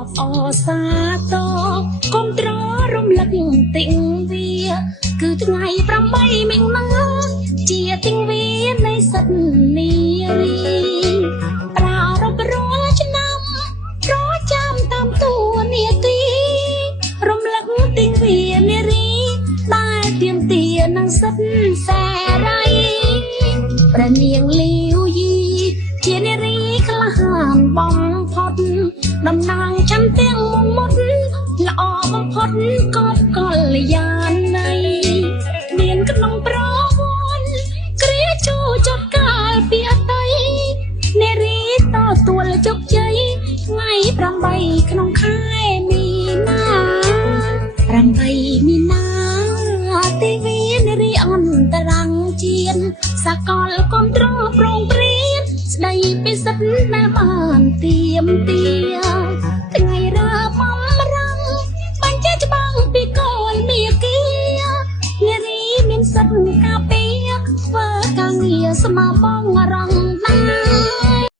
អសាទកុំត្ររំលឹកទិញវាគឺថ្ងៃ8មិញណាជាទិញវានៃសិទ្ធនារីប្រារព្ធរាល់ឆ្នាំប្រចាំតាមតួនាទីរំលឹកទិញវានារីដែលទៀមទានឹងសិទ្ធសេរីព្រះនាងលាវយីជានារីក្លាហានបំផុតតំណាងចាំទាំងមុខល្អបំផុតកបកលយាណីមានក្នុងប្រវត្តិគ្រាជួចត់កាលពីអតីតនារីតទួលជោគជ័យថ្ងៃ8ក្នុងខែមីនា8មីនាទេវីនារីអន្តរជាតិសកលគាំទ្រប្រងព្រាតស្ដីពិសិដ្ឋណាបានទៀមទាថ្ងៃរើបំរាំងបញ្ជាច្បាំងពីកលមាគានារីមានសិទ្ធិការពារធ្វើការងារស្មើបងរង